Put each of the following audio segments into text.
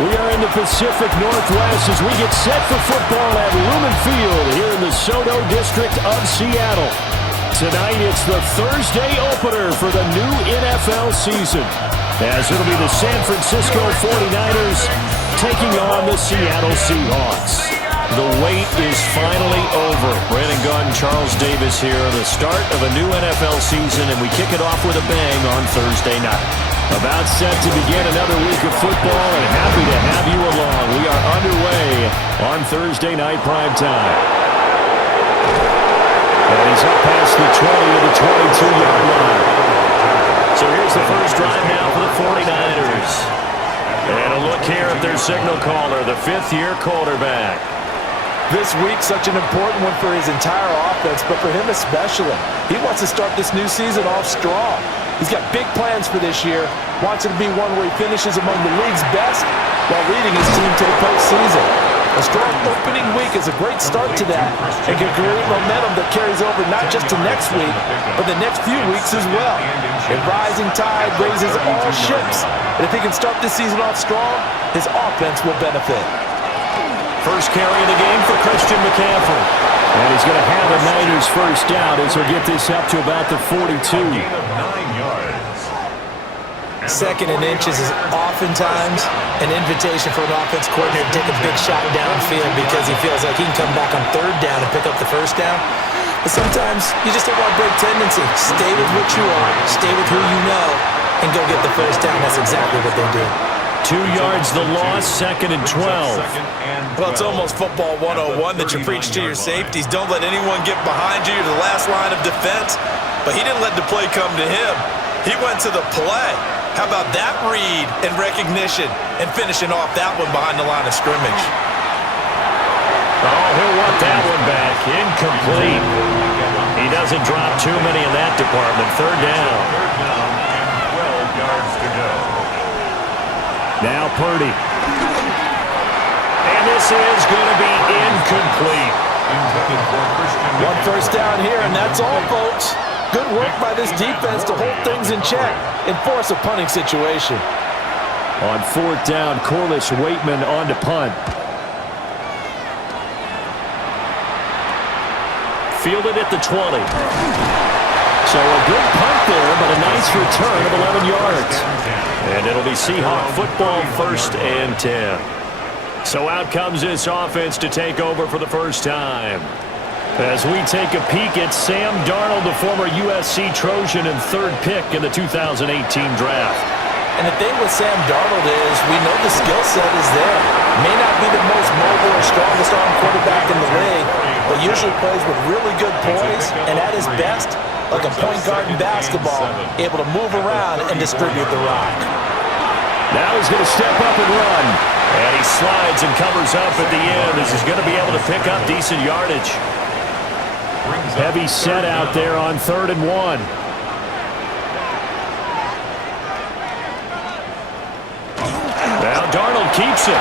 We are in the Pacific Northwest as we get set for football at Lumen Field here in the Soto District of Seattle. Tonight it's the Thursday opener for the new NFL season, as it'll be the San Francisco 49ers taking on the Seattle Seahawks. The wait is finally over. Brandon Gunn, Charles Davis here, the start of a new NFL season, and we kick it off with a bang on Thursday night. About set to begin another week of football, and happy to have you along. We are underway on Thursday night primetime. And he's up past the 20 to the 22-yard line. So here's the first drive now for the 49ers. And a look here at their signal caller, the fifth-year quarterback. This week, such an important one for his entire offense, but for him especially. He wants to start this new season off strong. He's got big plans for this year, wants it to be one where he finishes among the league's best while leading his team to the postseason. A strong opening week is a great start to that and can create momentum that carries over not just to next week, but the next few weeks as well. A rising tide raises all ships, and if he can start this season off strong, his offense will benefit. First carry of the game for Christian McCaffrey. And he's going to have a Niners first down as he'll get this up to about the 42. Second and inches is oftentimes an invitation for an offense coordinator to take a big shot downfield because he feels like he can come back on third down and pick up the first down. But sometimes you just don't want to break tendency. Stay with what you are, stay with who you know, and go get the first down. That's exactly what they do. 2 yards the loss, 2nd and 12. Well, it's almost football 101 that you preach to your safeties. Don't let anyone get behind you to the last line of defense. But he didn't let the play come to him. He went to the play. How about that read and recognition and finishing off that one behind the line of scrimmage? Oh, he'll want that one back. Incomplete. He doesn't drop too many in that department. Third down. 12 yards to go. Now Purdy. And this is going to be incomplete. One first down here, and that's all, folks. Good work by this defense to hold things in check and force a punting situation. On fourth down, Corliss Waitman on to punt. Fielded at the 20. So a good punt there, but a nice return of 11 yards. And it'll be Seahawk football, 1st and 10. So out comes this offense to take over for the first time. As we take a peek at Sam Darnold, the former USC Trojan and 3rd pick in the 2018 draft. And the thing with Sam Darnold is we know the skill set is there. May not be the most mobile or strongest arm quarterback in the league, but usually plays with really good poise and at his best, like a point guard in basketball, able to move around and distribute the rock. Now he's going to step up and run. And he slides and covers up at the end as he's going to be able to pick up decent yardage. Heavy set out there on 3rd and 1. Now Darnold keeps it.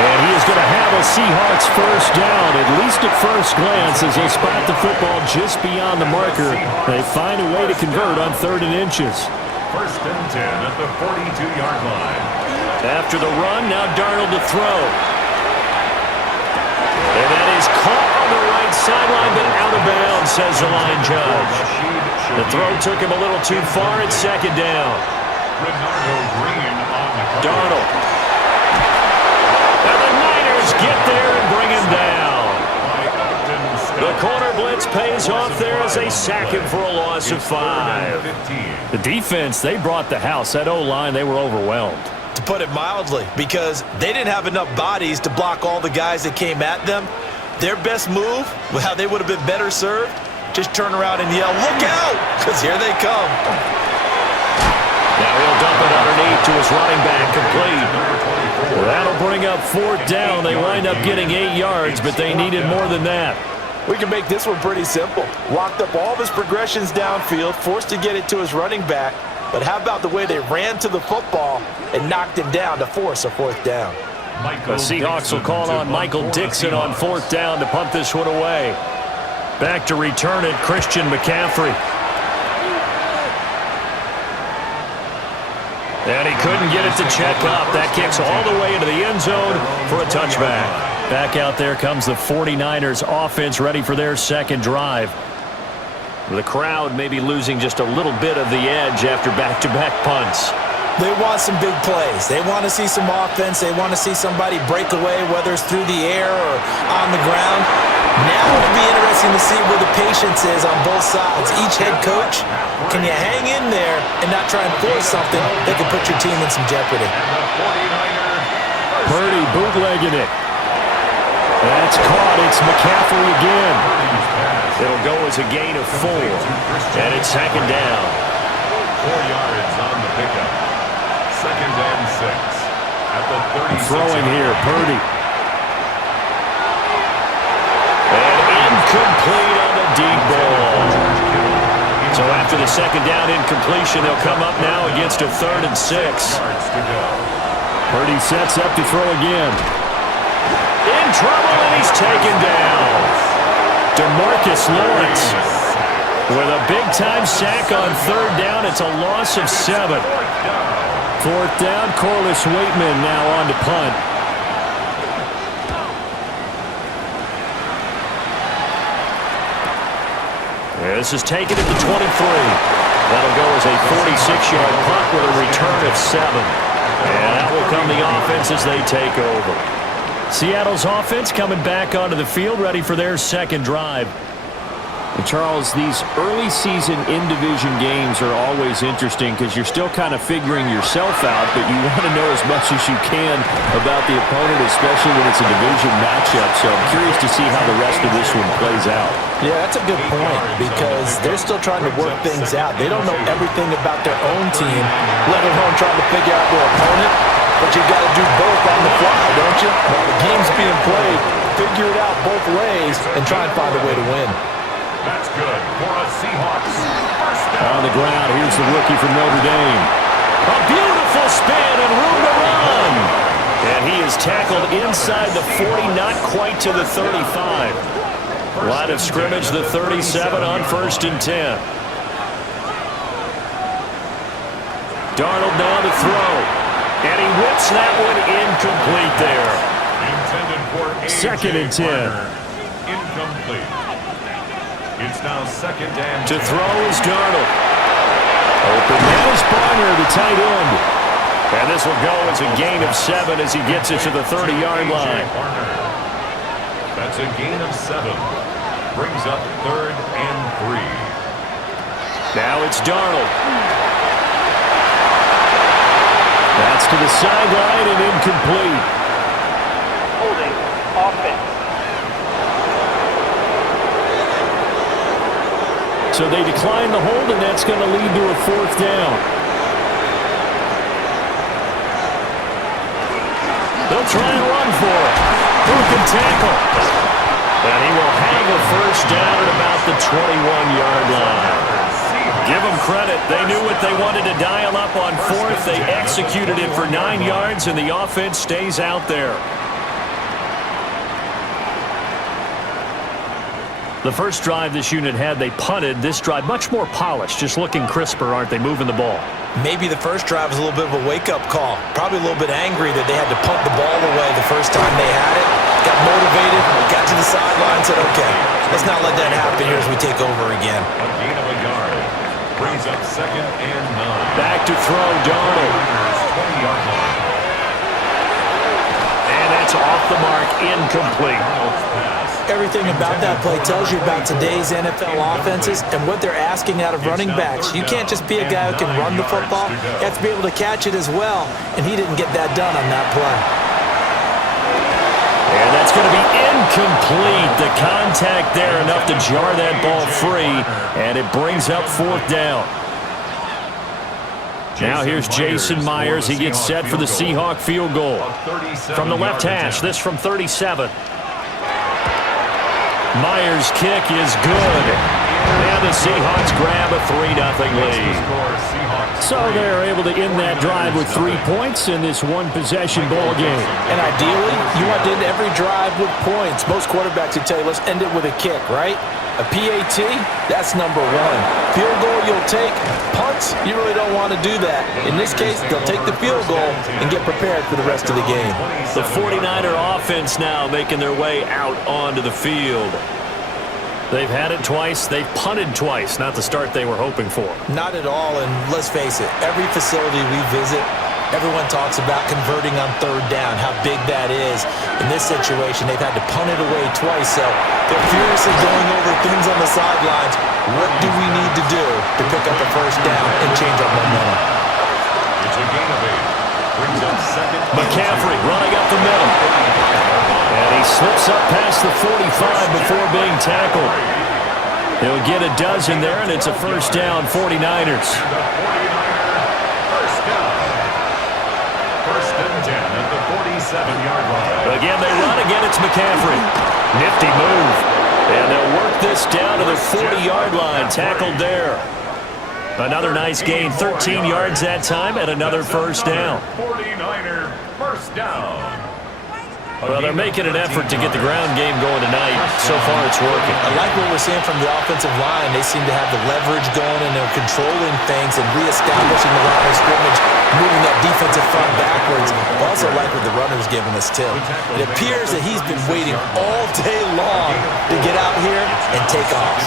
And he is going to have a Seahawks first down, at least at first glance, as they spot the football just beyond the marker. They find a way to convert on 3rd and inches. 1st and 10 at the 42-yard line. After the run, now Darnold to throw. And that is caught on the right sideline, but out of bounds, says the line judge. The throw took him a little too far at 2nd down. Darnold. And the Niners get there and bring him down. The corner blitz pays off there as they sack him for a loss of 5. The defense, they brought the house. That O-line, they were overwhelmed. To put it mildly, because they didn't have enough bodies to block all the guys that came at them. Their best move, well, how they would have been better served, just turn around and yell, "Look out!" because here they come. Now he'll dump it underneath to his running back, complete. Well, that'll bring up 4th down. They wind up getting 8 yards, but they needed more than that. We can make this one pretty simple. Locked up all of his progressions downfield, forced to get it to his running back. But how about the way they ran to the football and knocked him down to force a 4th down? The Seahawks will call on Michael Dixon on 4th down to punt this one away. Back to return it, Christian McCaffrey. And he couldn't get it to check up. That kicks all the way into the end zone for a touchback. Back out there comes the 49ers offense, ready for their second drive. The crowd maybe losing just a little bit of the edge after back-to-back punts. They want some big plays. They want to see some offense. They want to see somebody break away, whether it's through the air or on the ground. Now it'll be interesting to see where the patience is on both sides. Each head coach, can you hang in there and not try and force something that could put your team in some jeopardy? Purdy bootlegging it. That's caught. It's McCaffrey again. It'll go as a gain of 4. And it's second down. 4 yards on the pickup. Second and 6 at the 36. Throwing here, Purdy. And incomplete on the deep ball. So after the second down incompletion, they'll come up now against a 3rd and 6. Purdy sets up to throw again. In trouble, and he's taken down. DeMarcus Lawrence with a big-time sack on 3rd down. It's a loss of 7. 4th down, Corliss Waitman now on to punt. This is taken at the 23. That'll go as a 46-yard punt with a return of 7. And that will come the offense as they take over. Seattle's offense coming back onto the field, ready for their second drive. And Charles, these early season in-division games are always interesting because you're still kind of figuring yourself out, but you want to know as much as you can about the opponent, especially when it's a division matchup. So I'm curious to see how the rest of this one plays out. Yeah, that's a good point because they're still trying to work things out. They don't know everything about their own team, let alone trying to figure out their opponent. But you got to do both on the fly, don't you? While the game's being played, figure it out both ways and try and find a way to win. That's good for a Seahawks. On the ground, here's the rookie from Notre Dame. A beautiful spin and room to run. And he is tackled inside the 40, not quite to the 35. Line of scrimmage, the 37 on 1st and 10. Darnold now to throw. And he whips that one incomplete there. Intended for Second and 10. Incomplete. It's now second and To throw is Darnold. Open man is Barner, the tight end. And this will go as a gain of 7 as he gets it to the 30-yard line. That's a gain of 7. Brings up 3rd and 3. Now it's Darnold. That's to the sideline and incomplete. Holding offense. So they decline the hold, and that's going to lead to a 4th down. They'll try and run for it. Broken tackle. And he will hang a 1st down at about the 21-yard line. Give them credit. They knew what they wanted to dial up on 4th. They executed it for 9 yards, and the offense stays out there. The first drive this unit had, they punted. This drive, much more polished, just looking crisper, aren't they, moving the ball? Maybe the first drive was a little bit of a wake-up call. Probably a little bit angry that they had to punt the ball away the first time they had it. Got motivated, got to the sideline, said, okay, let's not let that happen here as we take over again. A gain of a yard. Brings up 2nd and 9. Back to throw, Darnold. 20-yard line. And that's off the mark, incomplete. Everything about that play tells you about today's NFL offenses and what they're asking out of running backs. You can't just be a guy who can run the football. You have to be able to catch it as well, and he didn't get that done on that play. And that's going to be incomplete. The contact there enough to jar that ball free, and it brings up 4th down. Now here's Jason Myers. He gets set for the Seahawk field goal. From the left hash, this from 37. Myers' kick is good. And the Seahawks grab a 3-0 lead. So they're able to end that drive with 3 points in this one-possession ball game. And ideally, you want to end every drive with points. Most quarterbacks would tell you, let's end it with a kick, right? A PAT, that's number 1. Field goal you'll take. Punt, points. You really don't want to do that. In this case, they'll take the field goal and get prepared for the rest of the game. The 49er offense now making their way out onto the field. They've had it twice. They've punted twice. Not the start they were hoping for. Not at all, and let's face it, every facility we visit, everyone talks about converting on third down, how big that is. In this situation, they've had to punt it away twice, so they're furiously going over things on the sidelines. What do we need to do to pick up a first down and change our momentum? It's a gain of 8. Brings up second. McCaffrey running up the middle. And he slips up past the 45 before being tackled. He'll get a dozen there, and it's a first down, 49ers. First and 10 at the 47-yard line. Again, they run. Again, it's McCaffrey. Nifty move. And they'll work this down to the 40-yard line. Tackled there. Another nice gain. 13 yards that time and another first down. 49er first down. Well, they're making an effort to get the ground game going tonight. So far, it's working. I like what we're seeing from the offensive line. They seem to have the leverage going, and they're controlling things and reestablishing the line of scrimmage, moving that defensive front backwards. I also like what the runner's giving us, too. It appears that he's been waiting all day long to get out here and take off.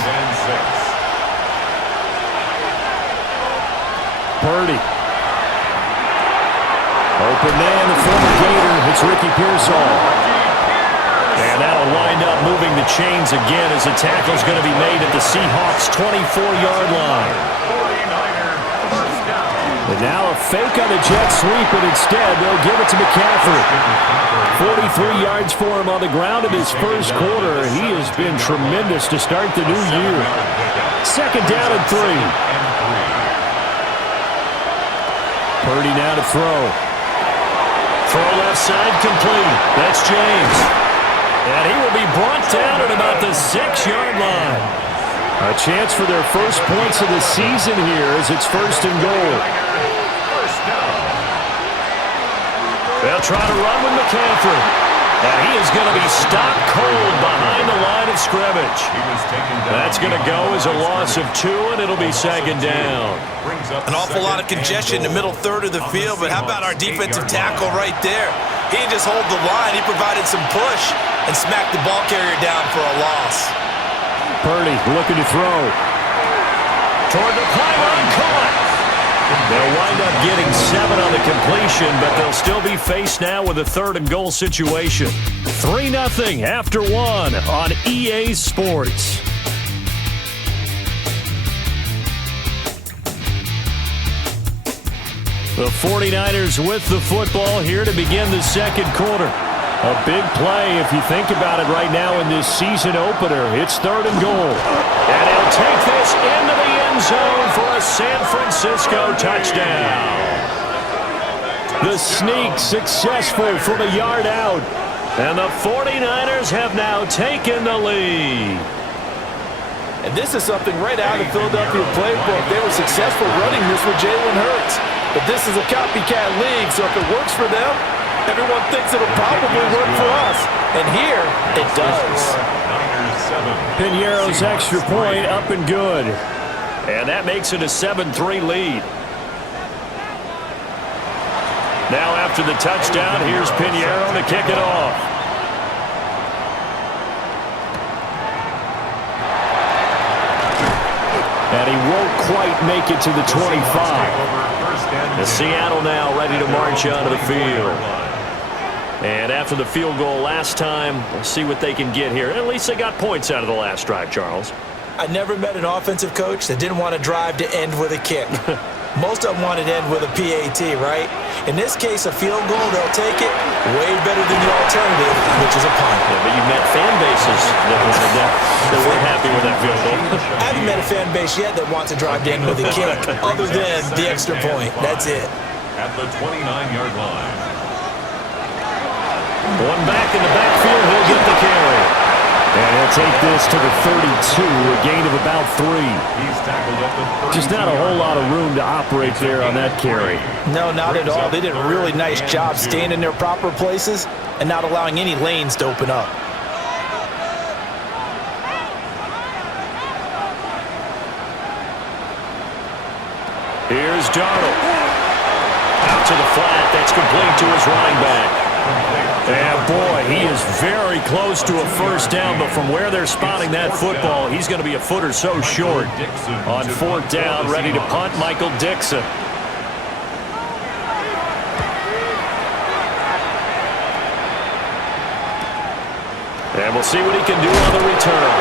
Purdy. Open man, the former Gator. It's Ricky Pearsall. And that'll wind up moving the chains again as the tackle's going to be made at the Seahawks' 24-yard line. And now a fake on the jet sweep, and instead they'll give it to McCaffrey. 43 yards for him on the ground in his first quarter. He has been tremendous to start the new year. Second down and 3. Purdy now to throw. Throw left side complete. That's James. And he will be brought down at about the 6-yard line. A chance for their first points of the season here as it's first and goal. They'll try to run with McCaffrey. And he is going to be stopped cold behind the line of scrimmage. That's going to go as a loss of 2, and it'll be second down. An awful lot of congestion in the middle third of the field, but how about our defensive tackle right there? He didn't just hold the line. He provided some push and smacked the ball carrier down for a loss. Purdy looking to throw. Toward the pylon, caught. They'll wind up getting 7 on the completion, but they'll still be faced now with a third and goal situation. 3-0 after 1 on EA Sports. The 49ers with the football here to begin the second quarter. A big play if you think about it right now in this season opener. It's third and goal. And he'll take this into the end zone for a San Francisco touchdown. The sneak successful from a yard out. And the 49ers have now taken the lead. And this is something right out of the Philadelphia playbook. They were successful running this with Jalen Hurts. But this is a copycat league, so if it works for them, everyone thinks it'll probably work for us. And here, it does. Piñeiro's extra point up and good. And that makes it a 7-3 lead. Now after the touchdown, here's Piñeiro to kick it off. And he won't quite make it to the 25. The Seattle now ready to march onto the field. And after the field goal last time, we'll see what they can get here. At least they got points out of the last drive, Charles. I never met an offensive coach that didn't want to drive to end with a kick. Most of them want it to end with a PAT, right? In this case, a field goal, they'll take it way better than the alternative, which is a punt. Yeah, but you've met fan bases that weren't happy with that field goal. I haven't met a fan base yet that wants to drive to end with a kick, other than the extra point. That's it. At the 29-yard line. One back in the backfield, he'll get the carry. And he'll take this to the 32, a gain of about 3. He's tackled at the 32. Just not a whole lot of room to operate there on that carry. No, not at all. They did a really nice job staying in their proper places and not allowing any lanes to open up. is Darnold. Out to the flat. That's complete to his running back. And, boy, he is very close to a first down, but from where they're spotting that football, he's going to be a foot or so short. On fourth down, ready to punt, Michael Dixon. And we'll see what he can do on the return.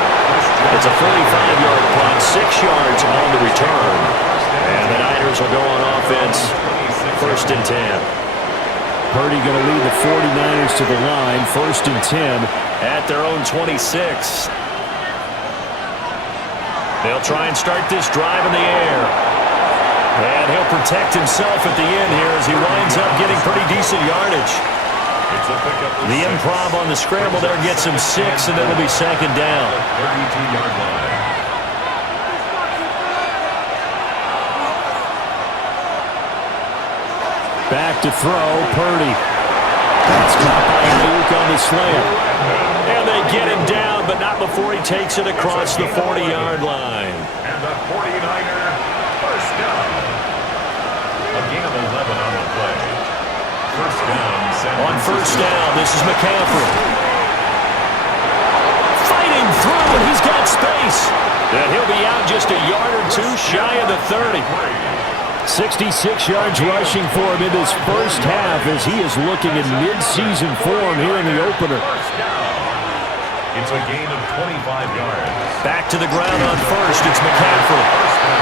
It's a 45-yard punt, 6 yards on the return. And the Niners will go on offense, first and 10. Purdy going to lead the 49ers to the line, first and 10 at their own 26. They'll try and start this drive in the air. And he'll protect himself at the end here as he winds up getting pretty decent yardage. The improv on the scramble there gets him 6, and it'll be second down. 32-yard line. Back to throw, Purdy. That's caught by Ayuk on the slant. And they get him down, but not before he takes it across the 40-yard line. And the 49er first down. A gain of 11 on the play. First down. On first down, this is McCaffrey. Fighting through, and he's got space. And he'll be out just a yard or two shy of the 30. 66 yards rushing for him in this first half as he is looking in mid-season form here in the opener. It's a gain of 25 yards. Back to the ground on first, it's McCaffrey.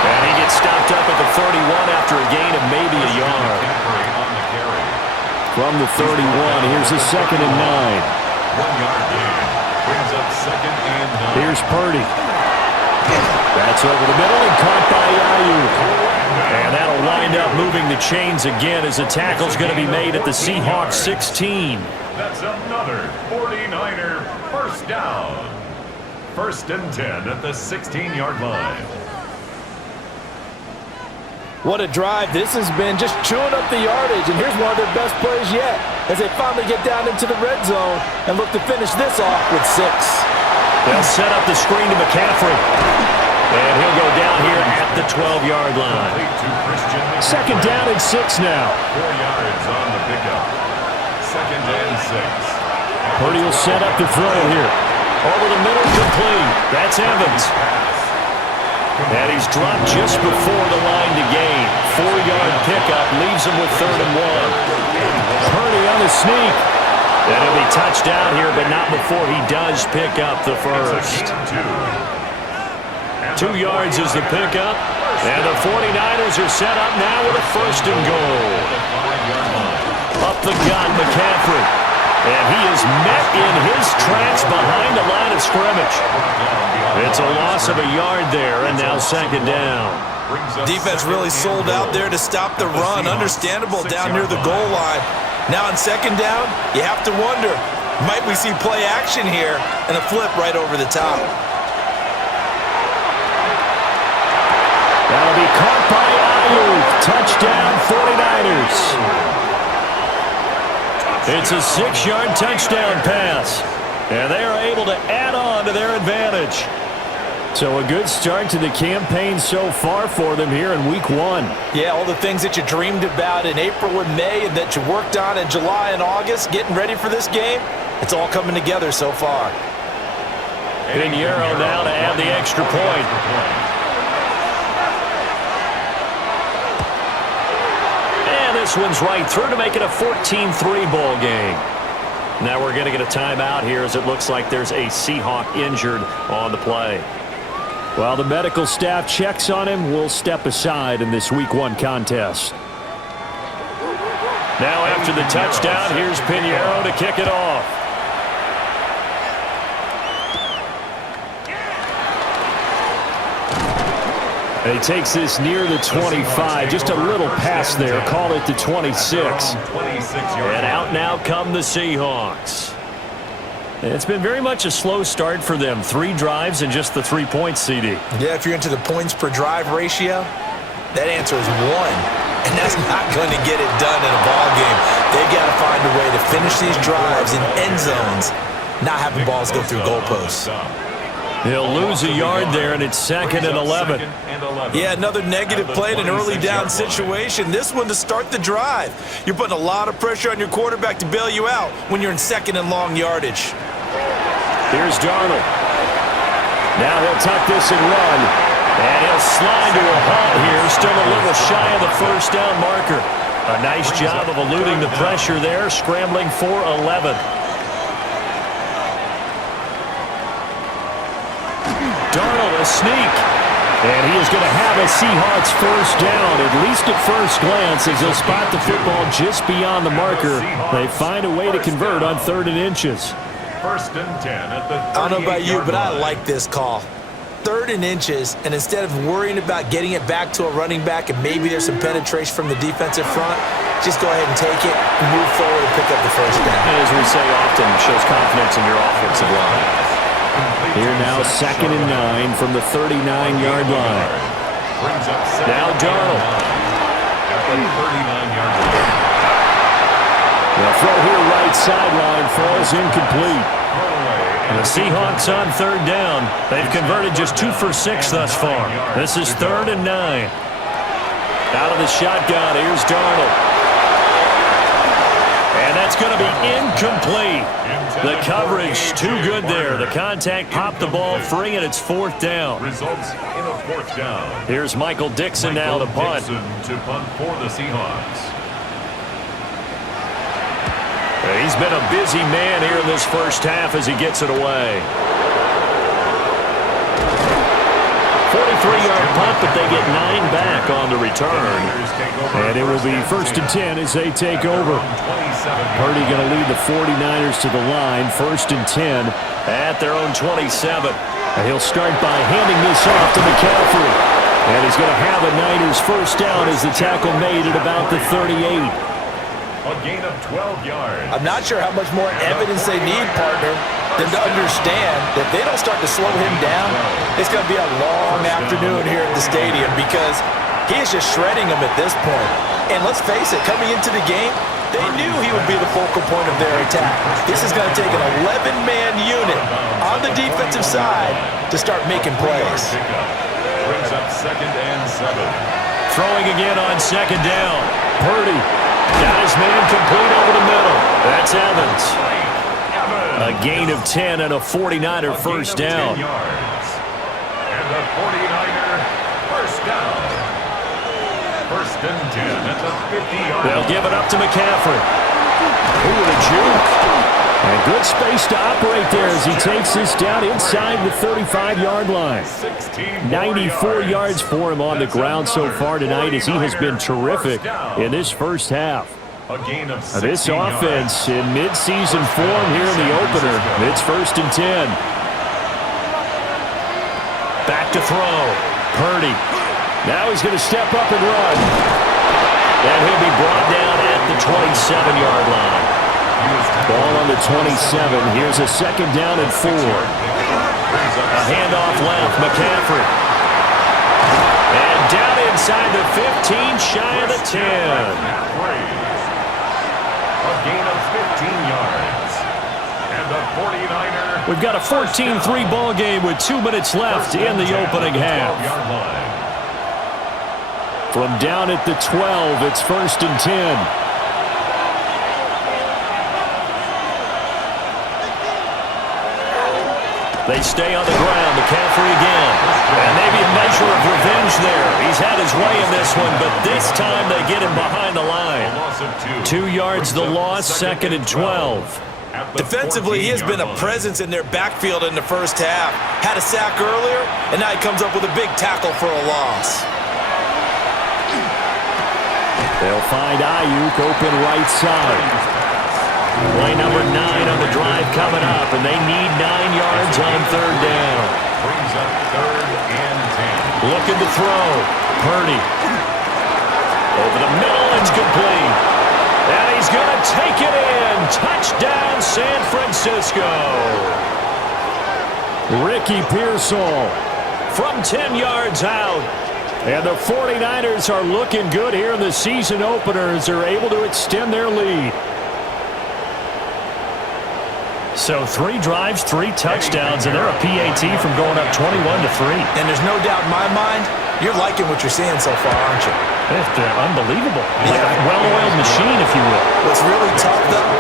And he gets stopped up at the 31 after a gain of maybe a yard. From the 31, here's a second and 9. 1 yard gain. Brings up second and 9. Here's Purdy. That's over the middle and caught by Ayuk. And that'll wind up moving the chains again as the tackle's going to be made at the Seahawks 16. That's another 49er first down. First and 10 at the 16-yard line. What a drive this has been, just chewing up the yardage, and here's one of their best plays yet as they finally get down into the red zone and look to finish this off with 6. They'll set up the screen to McCaffrey. And he'll go down here at the 12-yard line. Second down and 6 now. 4 yards on the pickup. Second and 6. Purdy will set up the throw here. Over the middle, complete. That's Evans. And he's dropped just before the line to gain. 4-yard pickup leaves him with 3rd and 1. Purdy on the sneak. And he'll be touched out here, but not before he does pick up the first. 2 yards is the pickup. And the 49ers are set up now with a first and goal. Up the gut, McCaffrey. And he is met in his tracks behind the line of scrimmage. It's a loss of a yard there, and now second down. Defense really sold out there to stop the run. Understandable down near the goal line. Now on second down, you have to wonder, might we see play action here and a flip right over the top? That'll be caught by Ayuk. Touchdown, 49ers. It's a 6-yard touchdown pass. And they are able to add on to their advantage. So a good start to the campaign so far for them here in week 1. Yeah, all the things that you dreamed about in April and May and that you worked on in July and August, getting ready for this game, it's all coming together so far. Pinheiro now to add the extra point. And this one's right through to make it a 14-3 ball game. Now we're going to get a timeout here as it looks like there's a Seahawk injured on the play. While the medical staff checks on him, we'll step aside in this week 1 contest. Now after the touchdown, here's Pinheiro to kick it off. And he takes this near the 25. Just a little pass there. Call it the 26. And out now come the Seahawks. It's been very much a slow start for them. 3 drives and just the 3 points, CD. Yeah, if you're into the points per drive ratio, that answer is 1. And that's not going to get it done in a ball game. They've got to find a way to finish these drives in end zones, not having balls go through goalposts. He'll lose a yard there, and it's 2nd and 11. Yeah, another negative play in an early down situation. This one to start the drive. You're putting a lot of pressure on your quarterback to bail you out when you're in 2nd and long yardage. Here's Darnold. Now he'll tuck this and run. And he'll slide to a halt here. Still a little shy of the first down marker. A nice job of eluding the pressure there, scrambling for 11. Darnold, a sneak. And he is going to have a Seahawks first down, at least at first glance, as he'll spot the football just beyond the marker. They find a way to convert on 3rd and inches. 1st and 10 at the 38-yard line. I don't know about you, but I like this call. 3rd and inches, and instead of worrying about getting it back to a running back and maybe there's some penetration from the defensive front, just go ahead and take it and move forward and pick up the first down. And as we say often, shows confidence in your offensive line. Here now 2nd and 9 from the 39-yard line. Now Darnold. At the 39-yard line. The throw here right sideline falls incomplete. And the Seahawks on 3rd down. They've converted just 2 for 6 thus far. This is 3rd and 9. Out of the shotgun, here's Darnold. And that's going to be incomplete. The coverage too good there. The contact popped the ball free, and it's 4th down. Results in a 4th down. Here's Michael Dixon now to punt. To punt for the Seahawks. He's been a busy man here in this first half as he gets it away. 43-yard punt, but they get 9 back on the return. And it will be 1st and 10 as they take over. Purdy going to lead the 49ers to the line. 1st and 10 at their own 27. And he'll start by handing this off to McCaffrey. And he's going to have a Niners first down as the tackle made at about the 38. A gain of 12 yards. I'm not sure how much more evidence they need, partner, than to understand that if they don't start to slow him down, it's going to be a long afternoon here at the stadium because he is just shredding them at this point. And let's face it, coming into the game, they knew he would be the focal point of their attack. This is going to take an 11-man unit on the defensive side to start making plays. Brings up 2nd and 7. Throwing again on 2nd down. Purdy. Got his man complete over the middle. That's Evans. A gain of 10 and a 49er first down. And the 49er first down. 1st and 10 at the 50-yard line. They'll give it up to McCaffrey. Ooh, the juke. And good space to operate there as he takes this down inside the 35-yard line. 94 yards for him on the ground so far tonight as he has been terrific in this first half. This offense in midseason form here in the opener. It's 1st and 10. Back to throw. Purdy. Now he's going to step up and run. And he'll be brought down at the 27-yard line. Ball on the 27. Here's a 2nd down and 4. A handoff left. McCaffrey. And down inside the 15, shy of the 10. A gain of 15 yards. And the 49er. We've got a 14-3 ball game with 2 minutes left in the opening half. From down at the 12, it's 1st and 10. They stay on the ground. McCaffrey again. And maybe a measure of revenge there. He's had his way in this one, but this time they get him behind the line. 2 yards the loss, 2nd and 12. Defensively, he has been a presence in their backfield in the first half. Had a sack earlier, and now he comes up with a big tackle for a loss. They'll find Ayuk open right side. Play number 9 on the drive coming up, and they need 9 yards on 3rd down. Brings up 3rd and 10. Looking to throw. Purdy. Over the middle, it's complete. And he's going to take it in. Touchdown, San Francisco. Ricky Pearsall from 10 yards out. And the 49ers are looking good here in the season opener as they're able to extend their lead. So 3 drives, 3 touchdowns, and they're a PAT from going up 21-3. And there's no doubt in my mind, you're liking what you're seeing so far, aren't you? They're unbelievable. Like a well-oiled machine, if you will. What's really tough, though,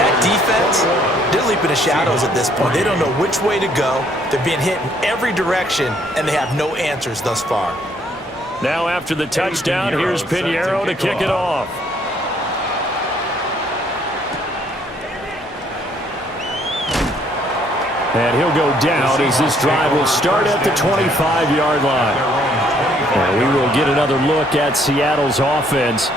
that defense, they're leaping the shadows at this point. They don't know which way to go. They're being hit in every direction, and they have no answers thus far. Now after the touchdown, here's Pinheiro to kick it off. And he'll go down as this drive will start at the 25-yard line. And we will get another look at Seattle's offense.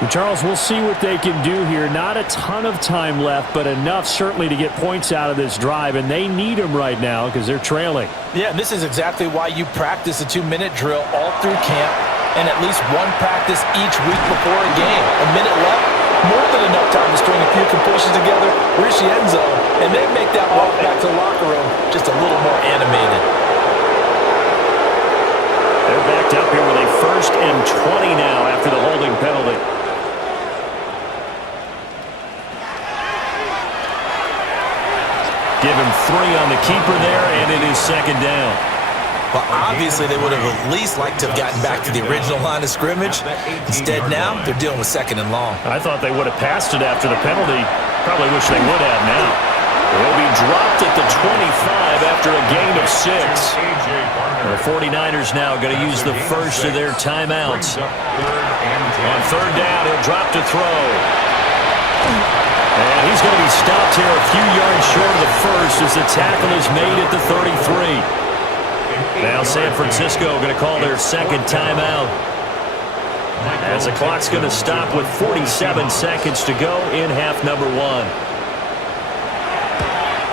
And Charles, we'll see what they can do here. Not a ton of time left, but enough certainly to get points out of this drive. And they need them right now because they're trailing. Yeah, and this is exactly why you practice a 2-minute drill all through camp and at least one practice each week before a game. A minute left, more than enough time to string a few completions together, reach the end zone, and then make that walk back to the locker room just a little more animated. They're backed up here with a 1st and 20 now after the holding penalty. Give him 3 on the keeper there, and it is 2nd down. Well, obviously they would have at least liked to have gotten back to the original line of scrimmage. Instead now, they're dealing with 2nd and long. I thought they would have passed it after the penalty. Probably wish they would have now. They'll be dropped at the 25 after a gain of 6. The 49ers now going to use the first of their timeouts. On 3rd down, he'll drop to throw. And he's going to be stopped here a few yards short of the first as the tackle is made at the 33. Now San Francisco going to call their 2nd timeout. As the clock's going to stop with 47 seconds to go in half number 1.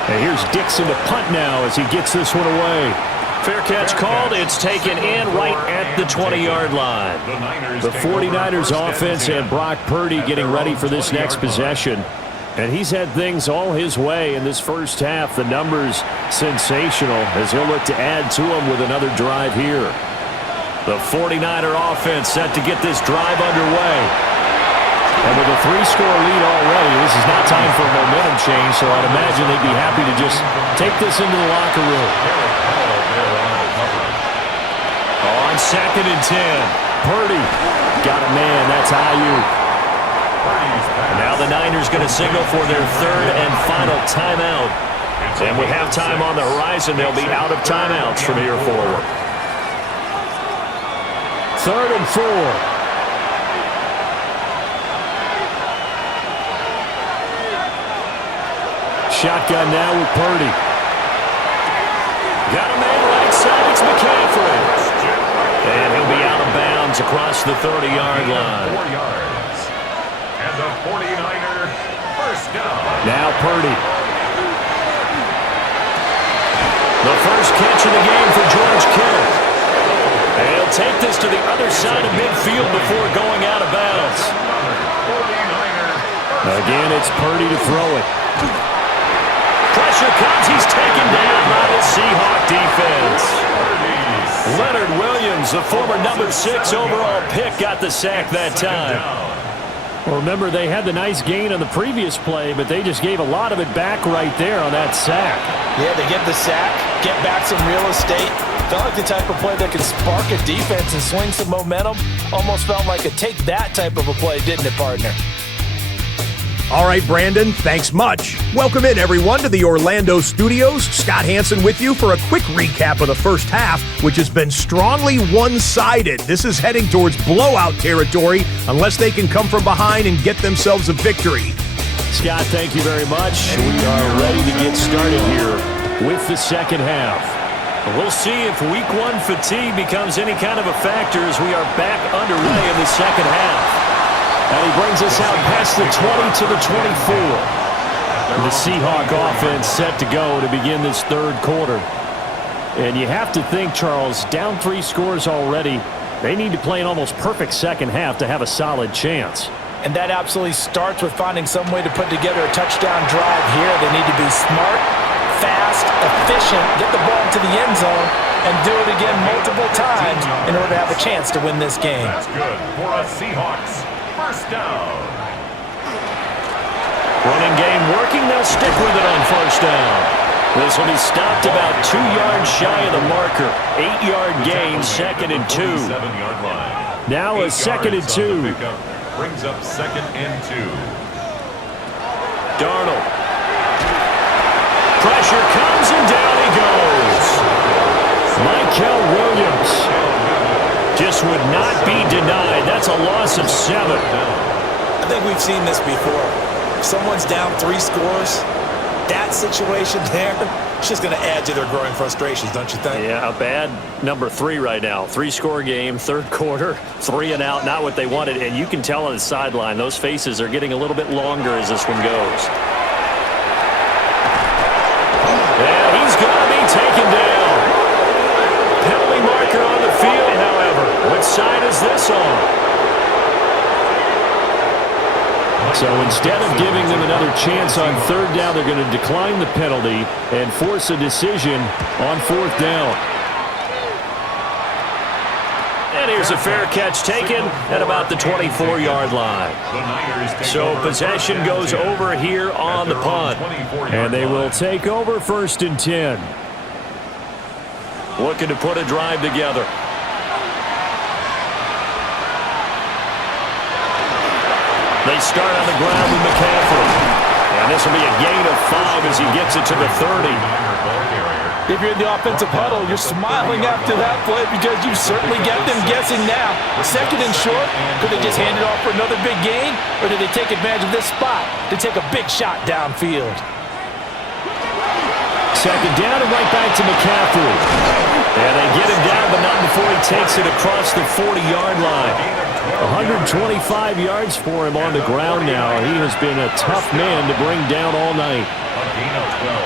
And here's Dixon to punt now as he gets this one away. Fair catch called. It's taken in right at the 20-yard line. The 49ers offense and Brock Purdy getting ready for this next possession. And he's had things all his way in this first half. The numbers sensational as he'll look to add to them with another drive here. The 49er offense set to get this drive underway. And with a 3-score lead already, this is not time for a momentum change, so I'd imagine they'd be happy to just take this into the locker room. On 2nd and 10, Purdy got a man. That's Ayuk. Now the Niners going to signal for their 3rd and final timeout. And with halftime on the horizon, they'll be out of timeouts from here forward. 3rd and 4. Shotgun now with Purdy. Got a man right side. It's McCaffrey. And he'll be out of bounds across the 30-yard line. 4 yards. And the 49er first down. Now Purdy. The first catch of the game for George Kittle. And he'll take this to the other side of midfield before going out of bounds. Again, it's Purdy to throw it. Pressure comes. He's taken down by the Seahawks defense. Leonard Williams, the former number 6 overall pick, got the sack that time. Well, remember, they had the nice gain on the previous play, but they just gave a lot of it back right there on that sack. Yeah, they get the sack, get back some real estate. Felt like the type of play that could spark a defense and swing some momentum. Almost felt like a take that type of a play, didn't it, partner? All right, Brandon, thanks much. Welcome in, everyone, to the Orlando studios. Scott Hansen with you for a quick recap of the first half, which has been strongly one-sided. This is heading towards blowout territory unless they can come from behind and get themselves a victory. Scott, thank you very much. We are ready to get started here with the second half. We'll see if week 1 fatigue becomes any kind of a factor as we are back underway in the second half. And he brings us out past the 20 to the 24. The Seahawk offense set to go to begin this 3rd quarter. And you have to think, Charles, down 3 scores already, they need to play an almost perfect second half to have a solid chance. And that absolutely starts with finding some way to put together a touchdown drive here. They need to be smart, fast, efficient, get the ball to the end zone, and do it again multiple times in order to have a chance to win this game. That's good for a Seahawks. First down. Running game working. They'll stick with it on 1st first down. This will be stopped about 2 yards shy of the marker. 8-yard gain, 2nd and 2. 7-yard line. Now a 2nd and 2. Brings up 2nd and 2. Darnold. Pressure comes and down he goes. Michael Williams just would not be denied. That's a loss of 7. I think we've seen this before. If someone's down 3 scores, that situation there, it's just going to add to their growing frustrations, don't you think? Yeah, a bad number 3 right now. 3-score game, 3rd quarter, 3 and out, not what they wanted. And you can tell on the sideline, those faces are getting a little bit longer as this one goes. And he's going to be taken down. Penalty marker on the field, however. What side is this on? So instead of giving them another chance on 3rd down, they're going to decline the penalty and force a decision on 4th down. And here's a fair catch taken at about the 24-yard line. So possession goes over here on the punt. And they will take over 1st and 10. Looking to put a drive together. They start on the ground with McCaffrey. And this will be a gain of 5 as he gets it to the 30. If you're in the offensive huddle, you're smiling after that play because you've certainly got them guessing now. 2nd and short, could they just hand it off for another big gain? Or did they take advantage of this spot to take a big shot downfield? 2nd down and right back to McCaffrey. And they get him down, but not before he takes it across the 40-yard line. 125 yards for him on the ground now. He has been a tough man to bring down all night. A gain of 12.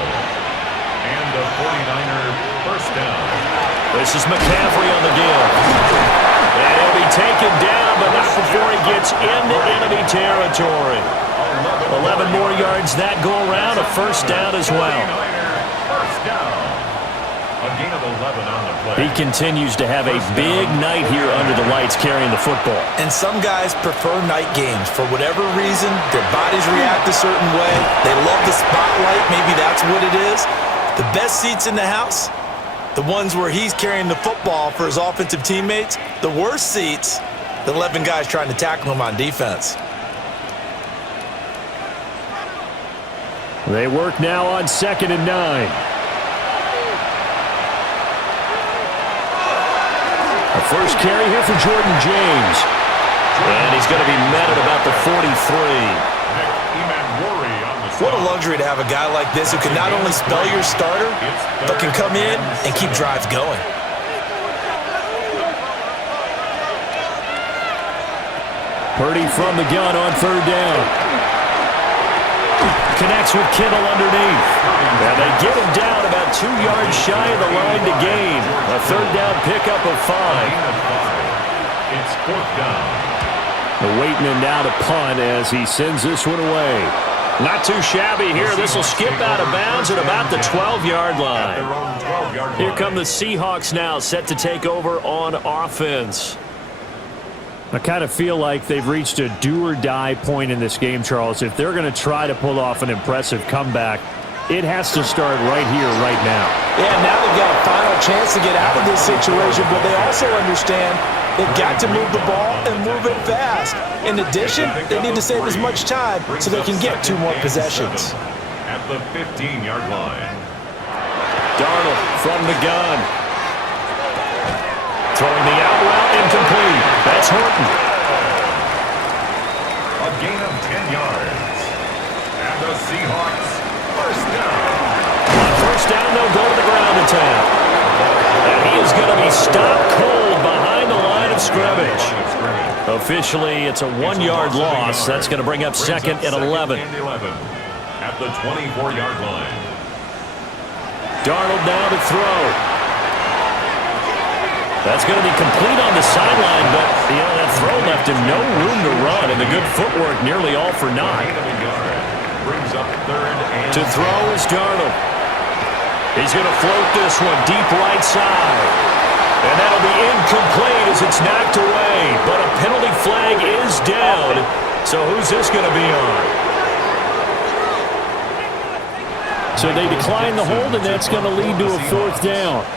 And a 49er first down. This is McCaffrey on the give. And he'll be taken down, but not before he gets into enemy territory. 11 more yards that go around, a first down as well. First down. A gain of 11 on the play. He continues to have a big night here under the lights carrying the football. And some guys prefer night games. For whatever reason, their bodies react a certain way. They love the spotlight. Maybe that's what it is. The best seats in the house, the ones where he's carrying the football for his offensive teammates. The worst seats, the 11 guys trying to tackle him on defense. They work now on 2nd and 9. A first carry here for Jordan James. And he's going to be met at about the 43. What a luxury to have a guy like this who can not only spell your starter, but can come in and keep drives going. Purdy from the gun on 3rd down. Connects with Kittle underneath. And they get him down about 2 yards shy of the line to gain. A 3rd down pickup of 5. It's 4th down. They're waiting him now to punt as he sends this one away. Not too shabby here. This will skip out of bounds at about the 12-yard line. Here come the Seahawks now, set to take over on offense. I kind of feel like they've reached a do-or-die point in this game, Charles. If they're going to try to pull off an impressive comeback, it has to start right here, right now. Yeah, now they've got a final chance to get out of this situation, but they also understand they've got to move the ball and move it fast. In addition, they need to save as much time so they can get 2 more possessions. At the 15-yard line. Darnold from the gun. Throwing the out route, incomplete. That's Horton. A gain of 10 yards. And the Seahawks first down. On first down, they'll go to the ground attack. And he is going to be stopped cold behind the line of scrimmage. Officially, it's a 1-yard loss. That's going to bring up 2nd and 11. At the 24-yard line. Darnold now to throw. That's going to be complete on the sideline, but that throw left him no room to run, and the good footwork nearly all for naught. Brings up 3rd and To throw is Darnold. He's going to float this one deep right side. And that'll be incomplete as it's knocked away. But a penalty flag is down. So who's this going to be on? So they decline the hold, and that's going to lead to a fourth down.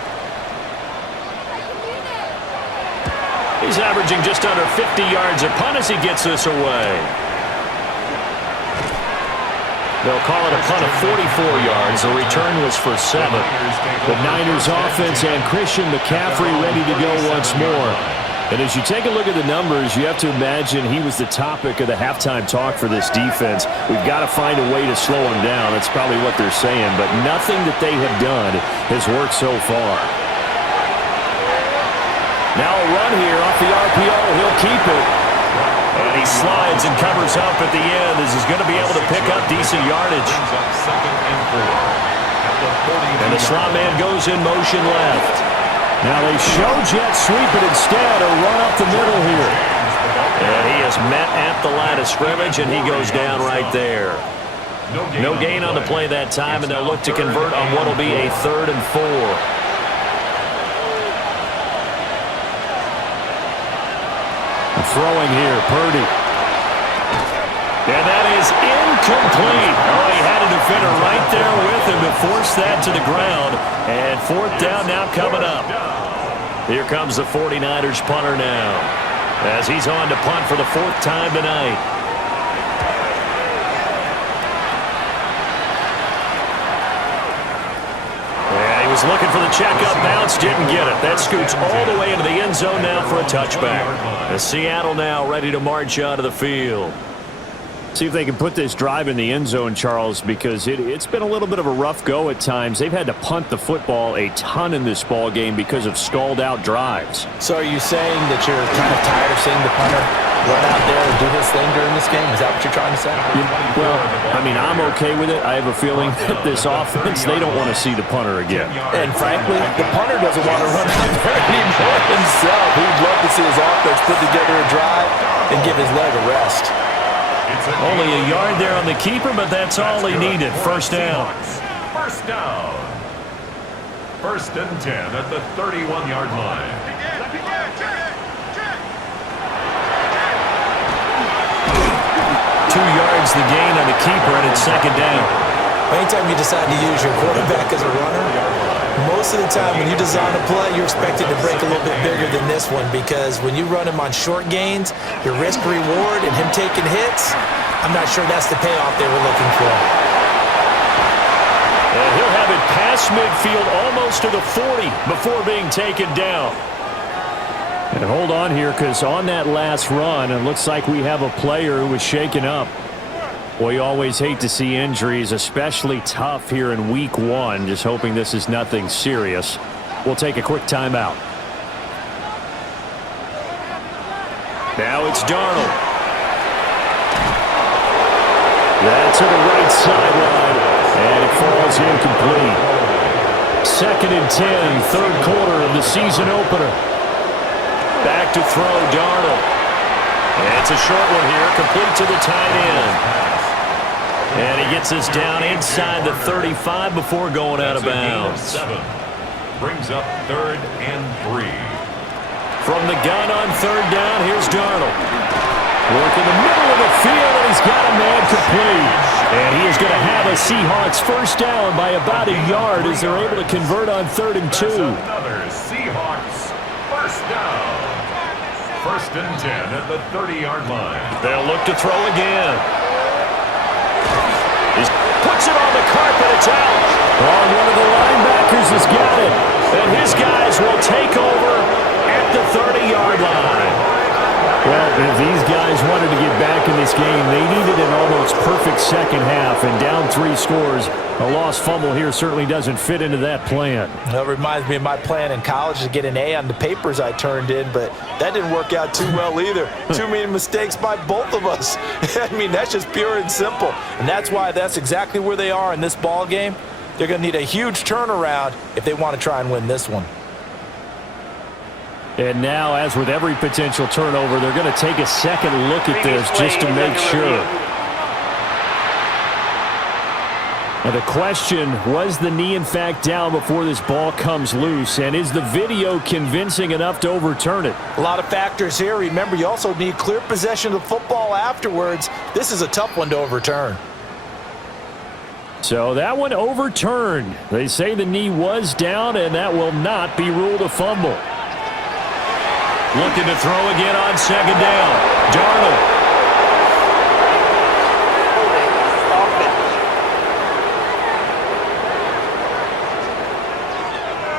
He's averaging just under 50 yards a punt as he gets this away. They'll call it a punt of 44 yards. The return was for 7. The Niners offense and Christian McCaffrey ready to go once more. And as you take a look at the numbers, you have to imagine he was the topic of the halftime talk for this defense. We've got to find a way to slow him down. That's probably what they're saying. But nothing that they have done has worked so far. Now a run here off the RPO. He'll keep it. And he slides and covers up at the end as he's going to be able to pick up decent yardage. And the slot man goes in motion left. Now they show jet sweep it instead, or run up the middle here. And he is met at the line of scrimmage, and he goes down right there. No gain on the play that time, and they'll look to convert on what will be a 3rd and 4. Throwing here, Purdy. And that is incomplete. Oh, he had a defender right there with him to force that to the ground. And 4th down now coming up. Here comes the 49ers punter now, as he's on to punt for the 4th time tonight. Was looking for the checkup bounce, didn't get it. That scoots all the way into the end zone now for a touchback. And Seattle now ready to march out of the field. See if they can put this drive in the end zone, Charles, because it's been a little bit of a rough go at times. They've had to punt the football a ton in this ball game because of stalled out drives. So are you saying that you're kind of tired of seeing the punter run out there and do his thing during this game? Is that what you're trying to say? Well, I mean, I'm okay with it. I have a feeling that this offense, they don't want to see the punter again. And frankly, the punter doesn't want to run out there anymore himself. He'd love to see his offense put together a drive and give his leg a rest. Only a yard there on the keeper, but that's all he needed. First down. First down. 1st and 10 at the 31-yard line. 2 yards the gain on the keeper, and it's 2nd down. Anytime you decide to use your quarterback as a runner, most of the time when you design a play, you're expected to break a little bit bigger than this one, because when you run him on short gains, your risk-reward and him taking hits, I'm not sure that's the payoff they were looking for. And he'll have it past midfield almost to the 40 before being taken down. And hold on here, because on that last run, it looks like we have a player who was shaken up. Well, you always hate to see injuries, especially tough here in week 1. Just hoping this is nothing serious. We'll take a quick timeout. Now it's Darnold. That's to the right sideline, and it falls incomplete. 2nd and 10, 3rd quarter of the season opener. Back to throw, Darnold. And it's a short one here, complete to the tight end. And he gets us down inside the 35 before going out of bounds. Brings up 3rd and 3. From the gun on 3rd down, here's Darnold. Work in the middle of the field, and he's got a man complete. And he is going to have a Seahawks first down by about a yard as they're able to convert on 3rd and 2. Another Seahawks first down. 1st and 10 at the 30-yard line. They'll look to throw again. He puts it on the carpet. It's out. One of the linebackers has got it. And his guys will take over at the 30-yard line. Well, if these guys wanted to get back in this game, they needed an almost perfect second half, and down 3 scores. A lost fumble here certainly doesn't fit into that plan. That reminds me of my plan in college to get an A on the papers I turned in, but that didn't work out too well either. Too many mistakes by both of us. I mean, that's just pure and simple. And that's why that's exactly where they are in this ball game. They're going to need a huge turnaround if they want to try and win this one. And now, as with every potential turnover, they're going to take a second look at this just to make sure. Now the question, was the knee in fact down before this ball comes loose? And is the video convincing enough to overturn it? A lot of factors here. Remember, you also need clear possession of the football afterwards. This is a tough one to overturn. So that one overturned. They say the knee was down, and that will not be ruled a fumble. Looking to throw again on second down. Darnold.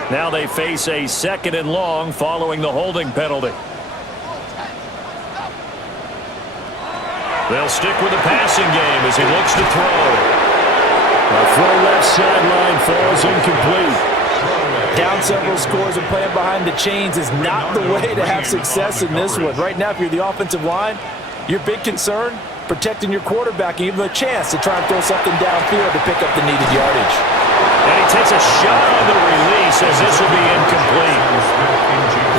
Now they face a 2nd and long following the holding penalty. They'll stick with the passing game as he looks to throw. A throw left sideline falls incomplete. Down several scores and playing behind the chains is not the way to have success in this one. Right now, if you're the offensive line, your big concern, protecting your quarterback and give him a chance to try and throw something downfield to pick up the needed yardage. And he takes a shot on the release as this will be incomplete.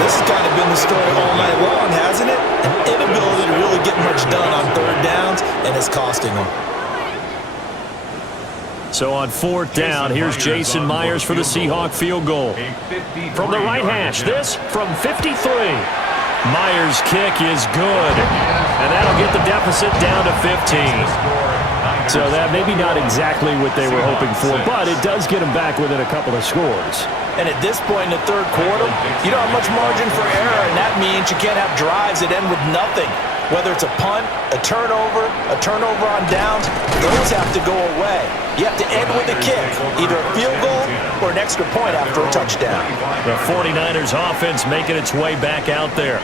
This has kind of been the story all night long, hasn't it? An inability to really get much done on 3rd downs, and it's costing them. So on 4th down, here's Jason Myers for the Seahawk field goal. From the right hash, this from 53. Myers' kick is good, and that'll get the deficit down to 15. So that maybe not exactly what they were hoping for, but it does get them back within a couple of scores. And at this point in the 3rd quarter, you don't have much margin for error, and that means you can't have drives that end with nothing. Whether it's a punt, a turnover on downs, those have to go away. You have to end with a kick, either a field goal or an extra point after a touchdown. The 49ers offense making its way back out there.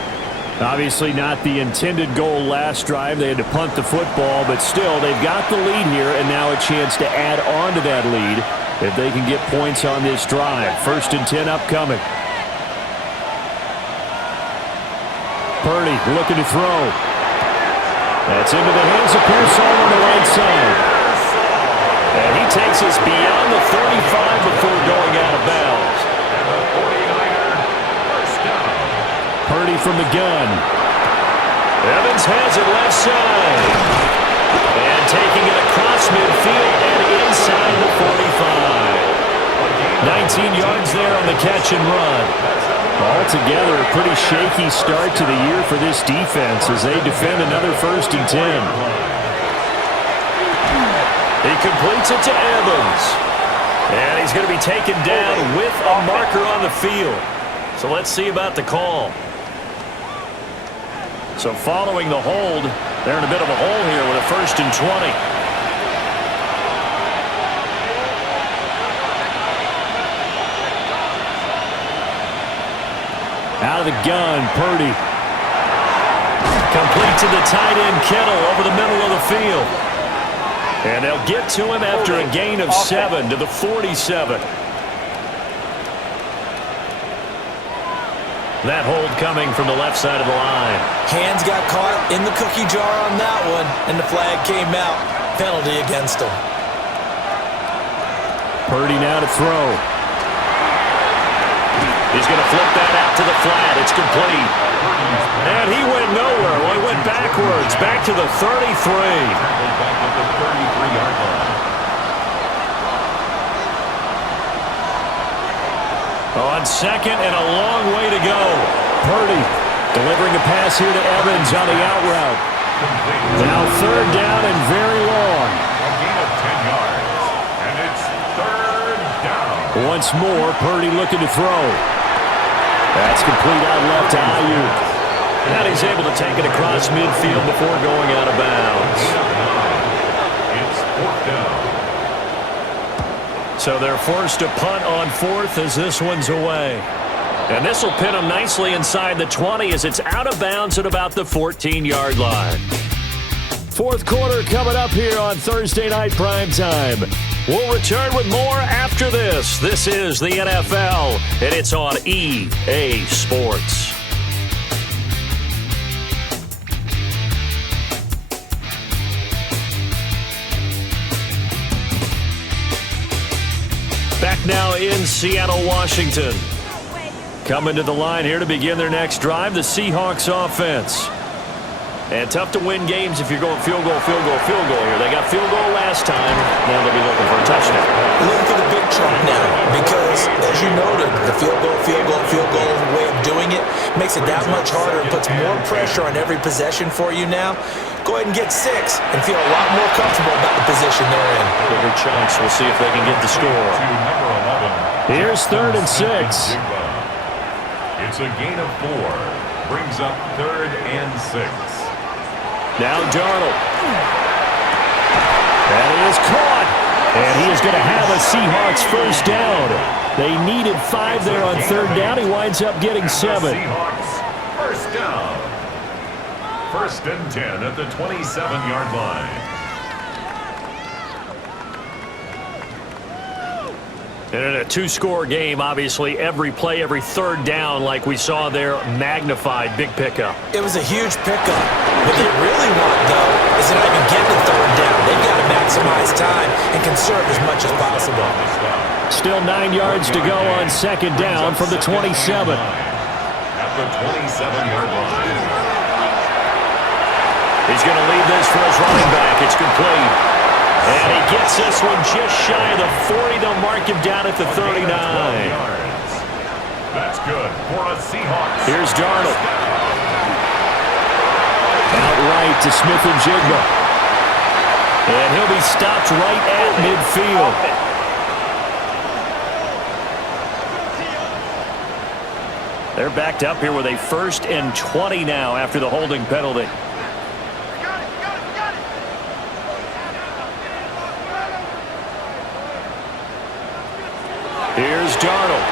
Obviously not the intended goal last drive. They had to punt the football, but still they've got the lead here and now a chance to add on to that lead if they can get points on this drive. 1st and 10 upcoming. Purdy looking to throw. That's into the hands of Pearsall on the right side. And he takes us beyond the 35 before going out of bounds. Purdy from the gun. Evans has it left side. And taking it across midfield and inside the 45. 19 yards there on the catch and run. Altogether, a pretty shaky start to the year for this defense as they defend another 1st and 10. He completes it to Evans. And he's going to be taken down with a marker on the field. So let's see about the call. So following the hold, they're in a bit of a hole here with a 1st and 20. Out of the gun, Purdy. Complete to the tight end, Kittle, over the middle of the field. And they'll get to him after a gain of 7 to the 47. That hold coming from the left side of the line. Hands got caught in the cookie jar on that one, and the flag came out. Penalty against him. Purdy now to throw. He's going to flip that out to the flat. It's complete. And he went nowhere. Well, he went backwards, back to the 33. On 2nd and a long way to go. Purdy delivering a pass here to Evans on the out route. Now 3rd down and very long. A gain of 10 yards. And it's 3rd down. Once more, Purdy looking to throw. That's complete out left to Ayuk. And he's able to take it across midfield before going out of bounds. It's 4th down. So they're forced to punt on 4th as this one's away. And this will pin them nicely inside the 20 as it's out of bounds at about the 14-yard line. 4th quarter coming up here on Thursday Night Primetime. We'll return with more after this. This is the NFL, and it's on EA Sports. Back now in Seattle, Washington. Coming to the line here to begin their next drive, the Seahawks offense. And tough to win games if you're going field goal here. They got field goal last time. Now they'll be looking for a touchdown. Looking for the big chunk now because, as you you noted, the field goal way of doing it makes it that much harder and puts more pressure on every possession for you now. Go ahead and get 6 and feel a lot more comfortable about the position they're in. Bigger chunks. We'll see if they can get the score. Here's 3rd and 6. It's a gain of 4. Brings up 3rd and 6. Now Darnold. That is caught. And he is going to have a Seahawks first down. They needed 5 there on 3rd down. He winds up getting 7. Seahawks first down. 1st and 10 at the 27-yard line. And in a 2-score game, obviously, every play, every 3rd down, like we saw there, magnified. Big pickup. It was a huge pickup. What they really want, though, is to not even get to 3rd down. They've got to maximize time and conserve as much as possible. Still 9 yards to go on 2nd down from the 27. At the 27-yard line. He's going to lead this for his running back. It's complete. And he gets this one just shy of the 40. They'll mark him down at the 39. That's good for a Seahawks. Here's Darnold. Out right to Smith-Njigba. And he'll be stopped right at midfield. They're backed up here with a 1st and 20 now after the holding penalty. Here's Darnold.